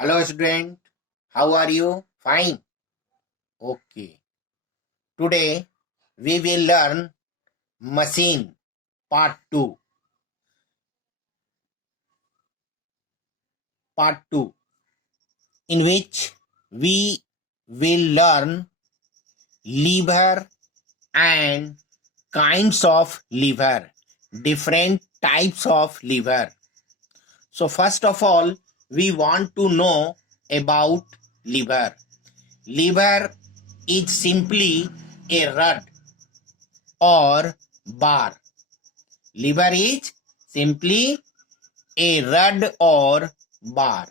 Hello student, how are you? Fine. Okay. Today we will learn machine part 2. Part 2 in which we will learn lever and kinds of lever, different types of lever. So first of all, we want to know about lever. Lever is simply a rod or bar. Lever is simply a rod or bar.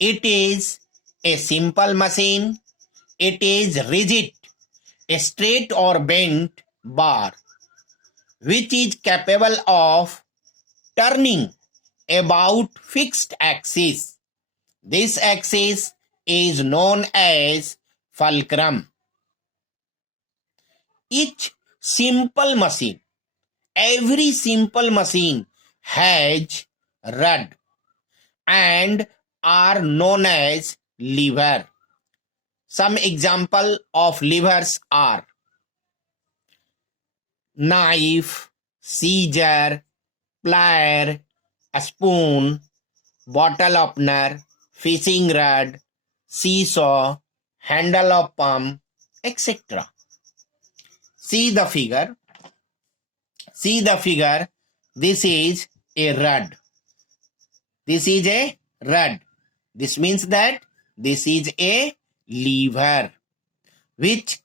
It is a simple machine. It is rigid, a straight or bent bar, which is capable of turning about fixed axis. This axis is known as fulcrum. Each simple machine, every simple machine has rod and are known as lever. Some example of levers are knife, scissor, plier, a spoon, bottle opener, fishing rod, seesaw, handle of pump, etc. See the figure. See the figure. This is a rod. This is a rod. This means that this is a lever which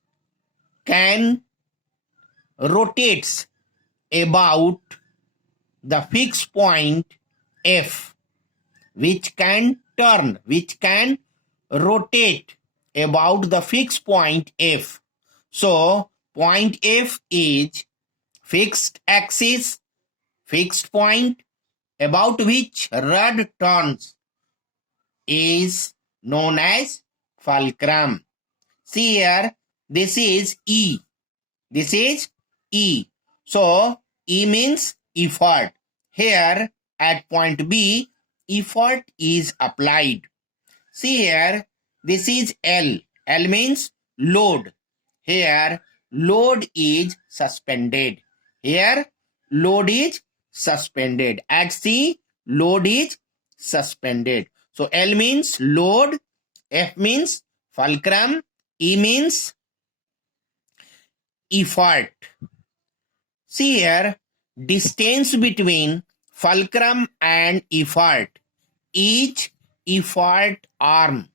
can rotates about the fixed point F, which can turn, which can rotate about the fixed point F. So point F is fixed axis, fixed point about which rod turns is known as fulcrum. See here, this is E. This is E. So E means effort. Here at point B, effort is applied. See here, this is L. L means load. Here load is suspended. Here load is suspended. At C, load is suspended. So L means load, F means fulcrum, E means effort. See here, distance between fulcrum and effort. Each effort arm.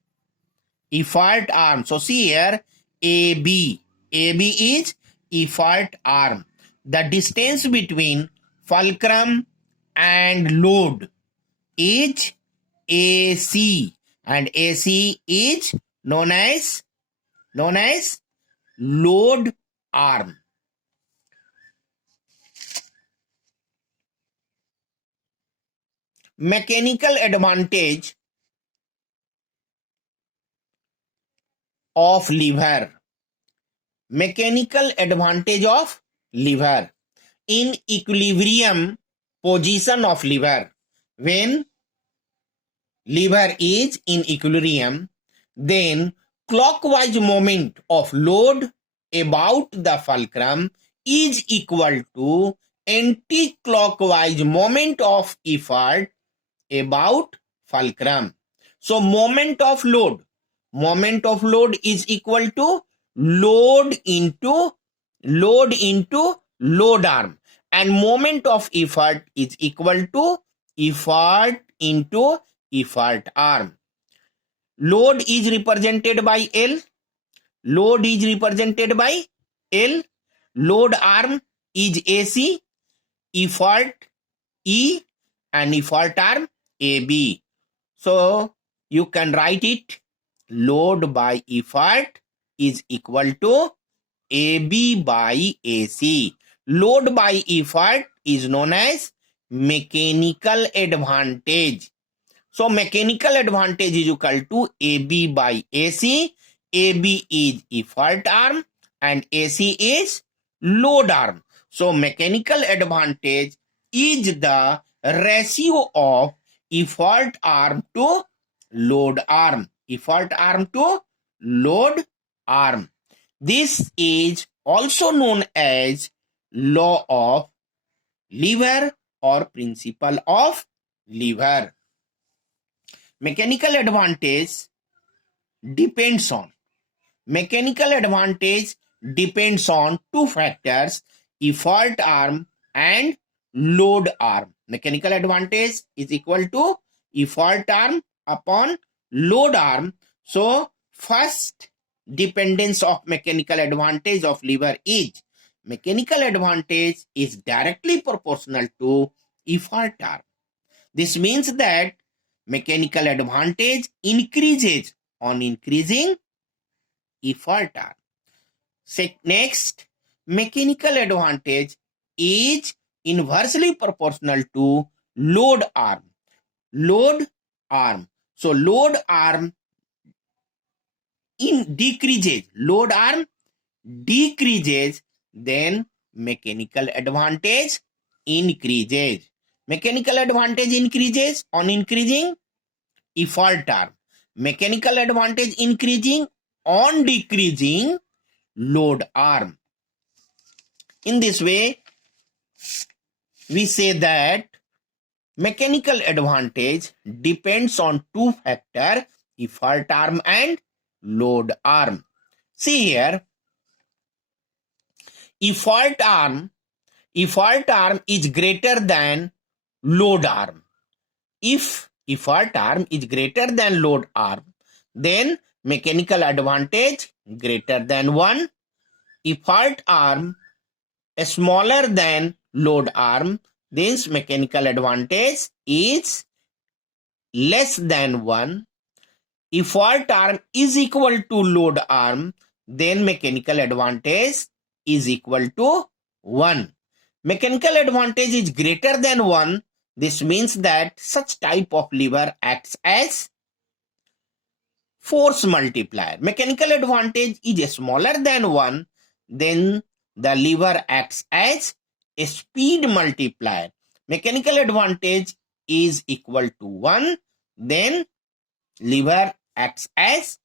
Effort arm. So see here, AB. AB is effort arm. The distance between fulcrum and load is AC, and AC is known as load arm. Mechanical advantage of lever. Mechanical advantage of lever. In equilibrium position of lever, when lever is in equilibrium, then clockwise moment of load about the fulcrum is equal to anti-clockwise moment of effort about fulcrum. So moment of load is equal to load into load arm, and moment of effort is equal to effort into effort arm. Load is represented by L. Load is represented by L. Load arm is AC, effort E, and effort arm AB. So you can write it, load by effort is equal to AB by AC. Load by effort is known as mechanical advantage. So mechanical advantage is equal to AB by AC. AB is effort arm and AC is load arm. So mechanical advantage is the ratio of effort arm to load arm. Effort arm to load arm. This is also known as law of lever or principle of lever. Mechanical advantage depends on two factors, effort arm and load arm. Mechanical advantage is equal to effort arm upon load arm. So first dependence of mechanical advantage of lever is mechanical advantage is directly proportional to effort arm. This means that mechanical advantage increases on increasing effort arm. Next, mechanical advantage is inversely proportional to load arm. Load arm. So load arm decreases. Load arm decreases, then mechanical advantage increases. Mechanical advantage increases on increasing effort arm. Mechanical advantage increasing on decreasing load arm. In this way, we say that mechanical advantage depends on two factors, effort arm and load arm. See here, effort arm is greater than load arm. If effort arm is greater than load arm, then mechanical advantage greater than 1. Effort arm smaller than load arm, then mechanical advantage is less than 1. Effort arm is equal to load arm, then mechanical advantage is equal to 1. Mechanical advantage is greater than 1. This means that such type of lever acts as force multiplier. Mechanical advantage is smaller than 1, then the lever acts as a speed multiplier. Mechanical advantage is equal to 1, then lever acts as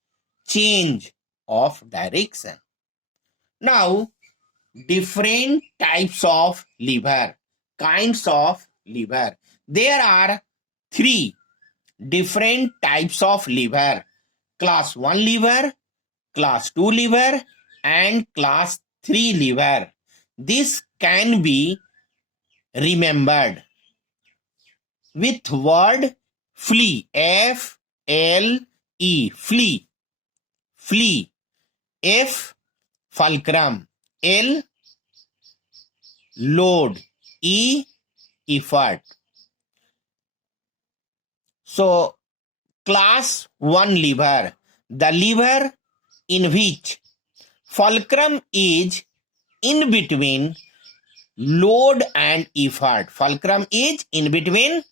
change of direction. Now, different types of lever, kinds of lever. There are 3 different types of lever: class 1 lever, class 2 lever, and class 3 lever. This can be remembered with word flea, F-L-E, flea, flea, F, fulcrum, L, load, E, effort. So, class 1 lever, the lever in which fulcrum is in between load and effort. Fulcrum is in between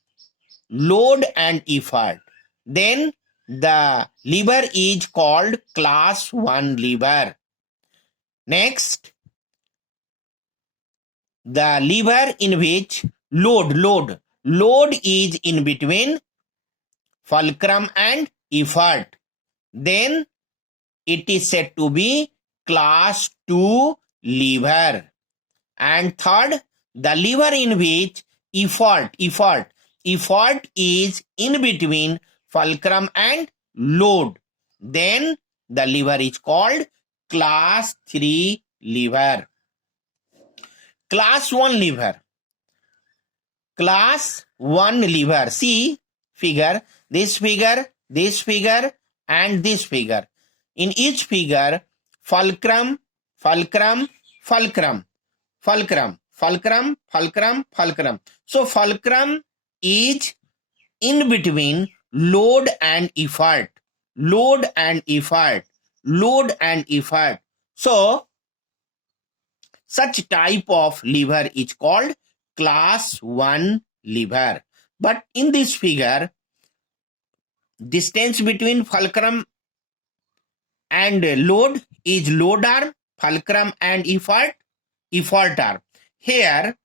load and effort. Then the lever is called class 1 lever. Next, the lever in which load is in between fulcrum and effort. Then it is said to be class 2 lever. And third, the lever in which effort is in between fulcrum and load. Then the lever is called class 3 lever. Class 1 lever. Class 1 lever. See figure, this figure, and this figure. In each figure, fulcrum, fulcrum, fulcrum, fulcrum, fulcrum, fulcrum, fulcrum. So fulcrum is in between load and effort, load and effort, load and effort. So such type of lever is called class 1 lever. But in this figure, distance between fulcrum and load is load arm, fulcrum and effort arm. Here,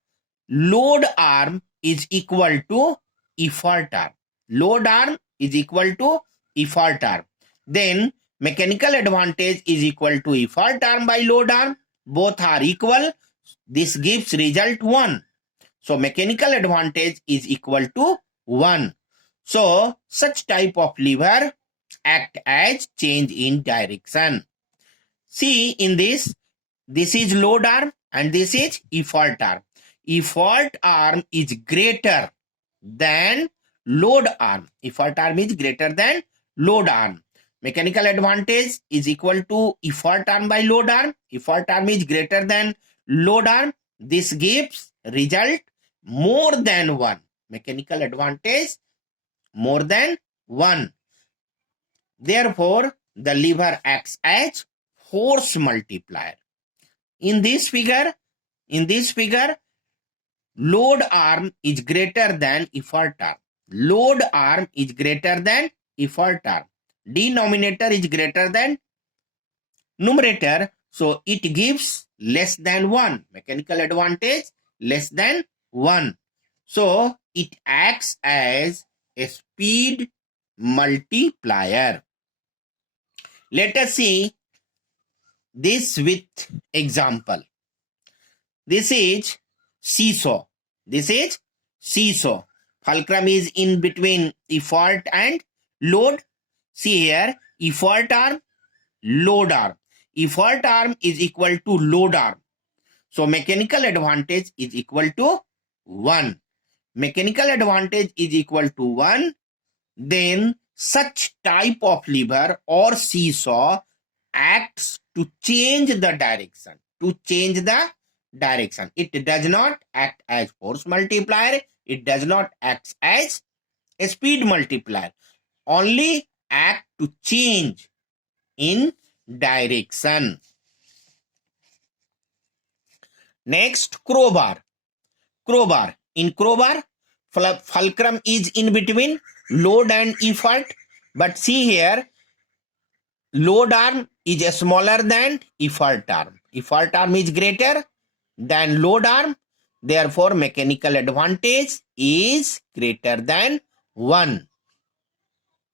load arm is equal to effort arm. Load arm is equal to effort arm. Then mechanical advantage is equal to effort arm by load arm. Both are equal. This gives result 1. So mechanical advantage is equal to 1. So such type of lever act as change in direction. See in this is load arm and this is effort arm. Effort arm is greater than load arm. Effort arm is greater than load arm. Mechanical advantage is equal to effort arm by load arm. Effort arm is greater than load arm. This gives result more than 1. Mechanical advantage more than 1. Therefore, the lever acts as force multiplier. In this figure, load arm is greater than effort arm. Load arm is greater than effort arm. Denominator is greater than numerator, so it gives less than 1. Mechanical advantage less than 1. So it acts as a speed multiplier. Let us see this with example. This is seesaw. Fulcrum is in between effort and load. See here, effort arm, load arm. Effort arm is equal to load arm. So mechanical advantage is equal to 1. Mechanical advantage is equal to 1. Then such type of lever or seesaw acts to change the direction. It does not act as force multiplier. It does not act as a speed multiplier. Only act to change in direction. Next, crowbar. In crowbar, fulcrum is in between load and effort. But see here, load arm is smaller than effort arm. Effort arm is greater than load arm. Therefore, mechanical advantage is greater than 1.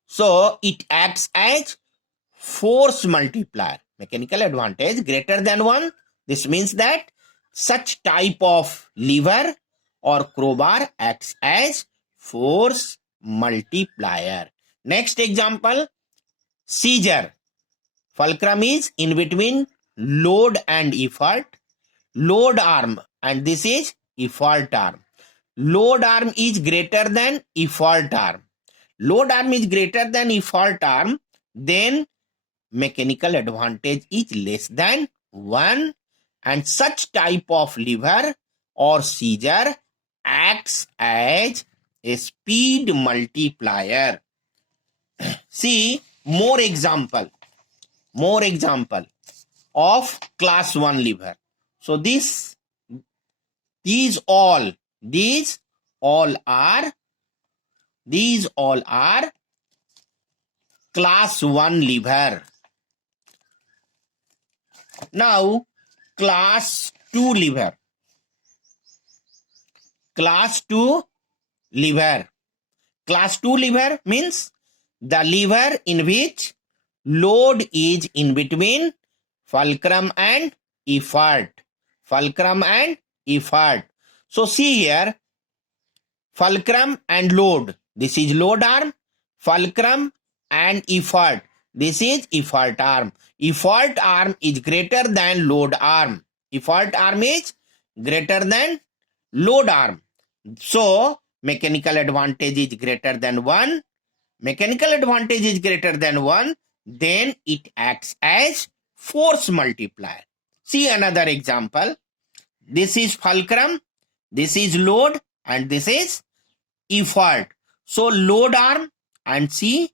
So, it acts as force multiplier. Mechanical advantage greater than 1. This means that such type of lever or crowbar acts as force multiplier. Next example, seizure. Fulcrum is in between load and effort. Load arm and this is effort arm. Load arm is greater than effort arm. Load arm is greater than effort arm. Then mechanical advantage is less than 1. And such type of lever or seizure acts as a speed multiplier. See more example of class 1 lever. So these all are class 1 lever. Now class 2 lever. Class 2 lever means the lever in which load is in between fulcrum and effort. So see here, fulcrum and load. This is load arm. Fulcrum and effort. This is effort arm. Effort arm is greater than load arm. Effort arm is greater than load arm. So mechanical advantage is greater than 1. Mechanical advantage is greater than 1. Then it acts as force multiplier. See another example. This is fulcrum, this is load, and this is effort. So load arm and see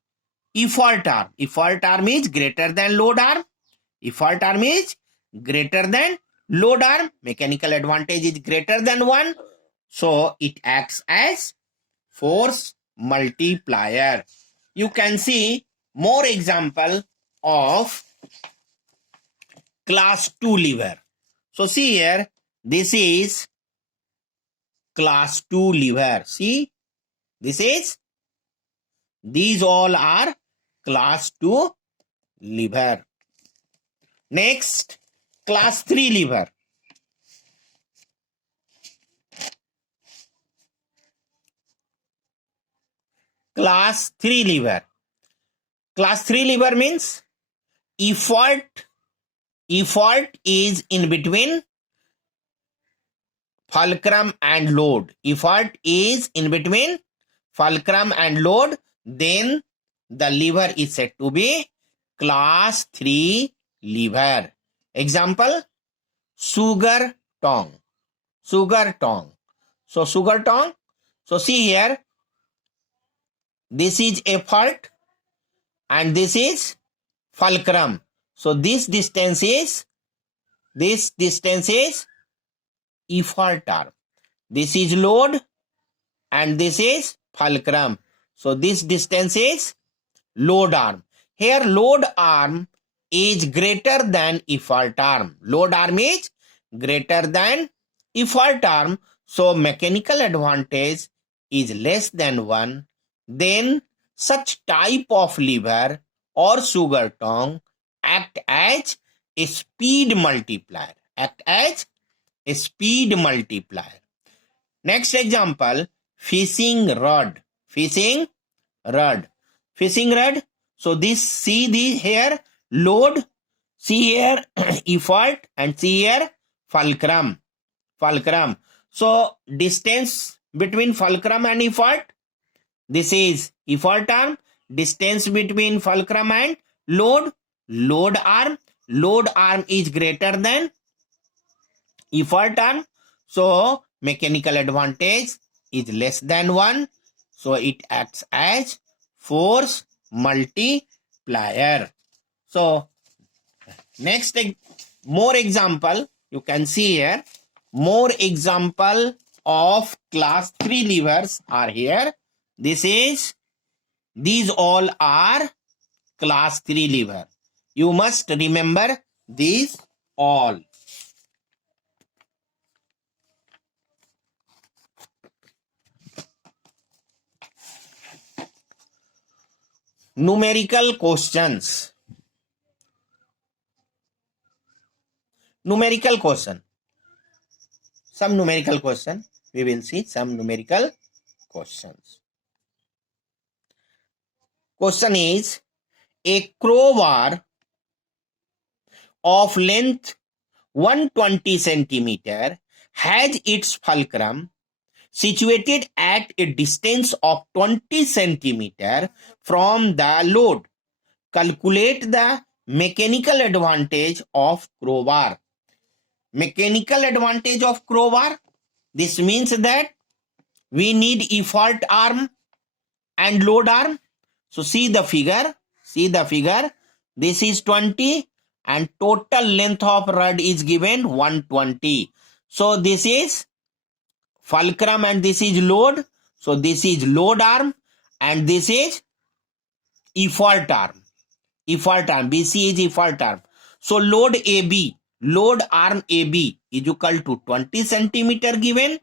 effort arm. Effort arm is greater than load arm. Effort arm is greater than load arm. Mechanical advantage is greater than 1. So it acts as force multiplier. You can see more example of class 2 lever. So see here, this is class 2 lever. See, these all are class 2 liver. Next, class 3 liver. Class 3 liver. Class 3 liver means effort is in between fulcrum and load. Effort is in between fulcrum and load. Then the liver is said to be class 3 liver. Example, sugar tongue. Sugar tongue. So sugar tongue. So see here, this is effort and this is fulcrum. So this distance is effort arm. This is load and this is fulcrum. So this distance is load arm. Here load arm is greater than effort arm. Load arm is greater than effort arm. So mechanical advantage is less than 1. Then such type of lever or sugar tongue act as a speed multiplier. Act as a speed multiplier. Next example, fishing rod. Fishing rod. Fishing rod. So this, see the here load, see here effort and see here fulcrum. Fulcrum. So distance between fulcrum and effort, this is effort arm. Distance between fulcrum and load arm. Load arm is greater than effort arm. So mechanical advantage is less than 1. So it acts as force multiplier. So next, more example you can see here. More example of class 3 levers are here. These all are class 3 lever. You must remember these all. Numerical questions. Numerical question. Some numerical question. We will see some numerical questions. Question is, a crowbar of length 120 centimeter has its fulcrum situated at a distance of 20 centimeter from the load. Calculate the mechanical advantage of crowbar. Mechanical advantage of crowbar. This means that we need effort arm and load arm. So see the figure. See the figure. This is 20 and total length of rod is given 120. So this is fulcrum and this is load. So this is load arm and this is effort arm. Effort arm. BC is effort arm. So load AB, load arm AB is equal to 20 centimeter given,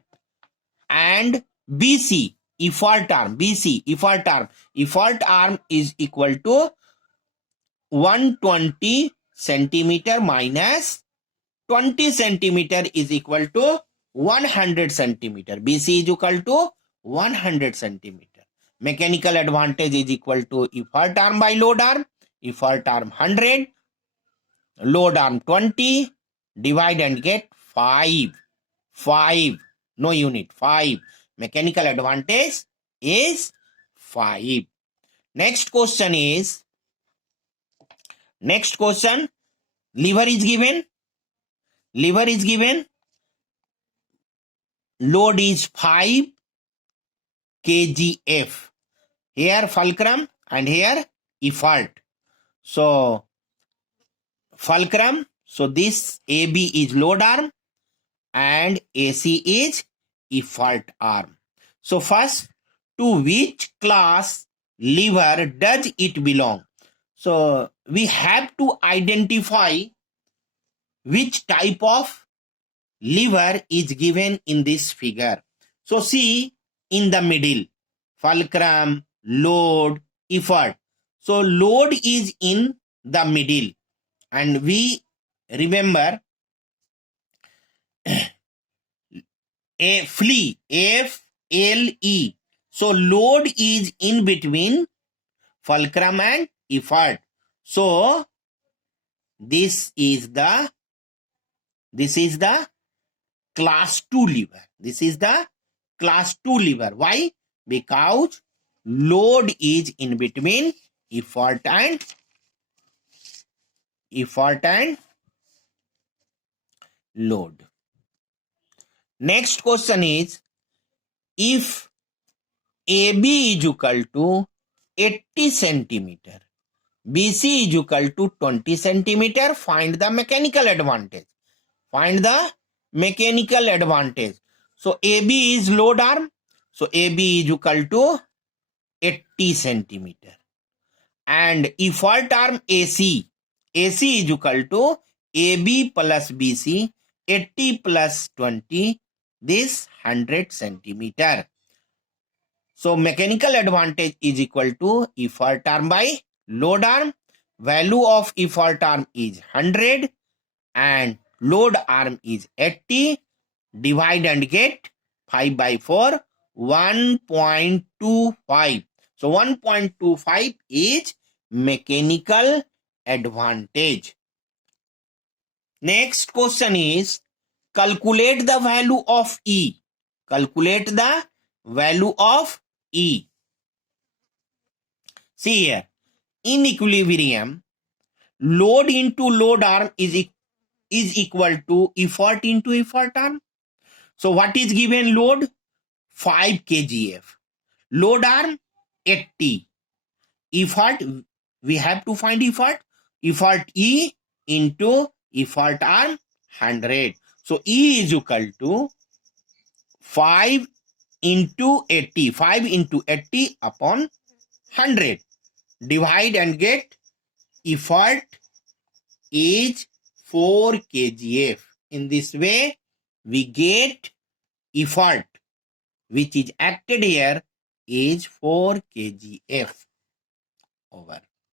and BC, effort arm, BC, effort arm is equal to 120 centimeter minus 20 centimeter is equal to 100 centimeter. BC is equal to 100 centimeter. Mechanical advantage is equal to effort arm by load arm. Effort arm 100, load arm 20, divide and get 5. No unit, 5. Mechanical advantage is 5. Next question, lever is given. Load is 5 kgf. Here fulcrum and here effort. So fulcrum, so this AB is load arm and AC is effort arm. So first, to which class lever does it belong? So we have to identify which type of lever is given in this figure. So see in the middle, fulcrum, load, effort. So load is in the middle, and we remember a FLE, F-L-E. So load is in between fulcrum and effort. So this is the class 2 lever. This is the class 2 lever. Why? Because load is in between effort and load. Next question is, if AB is equal to 80 centimeter, BC is equal to 20 centimeter, find the mechanical advantage. Find the mechanical advantage. So AB is load arm. So AB is equal to 80 centimeter. And effort arm AC is equal to AB plus BC, 80 plus 20, this 100 centimeter. So mechanical advantage is equal to effort arm by load arm. Value of effort arm is 100 and load arm is 80. Divide and get 5 by 4, 1.25. So 1.25 is mechanical advantage. Next question is, calculate the value of E. Calculate the value of E. See here, in equilibrium, load into load arm is equal to effort into effort arm. So what is given load? 5 kgf. Load arm 80. Effort, we have to find effort. Effort E into effort arm 100. So E is equal to 5 into 80. 5 into 80 upon 100. Divide and get effort is 4 kgf. In this way, we get effort which is acted here is 4 kgf. Over.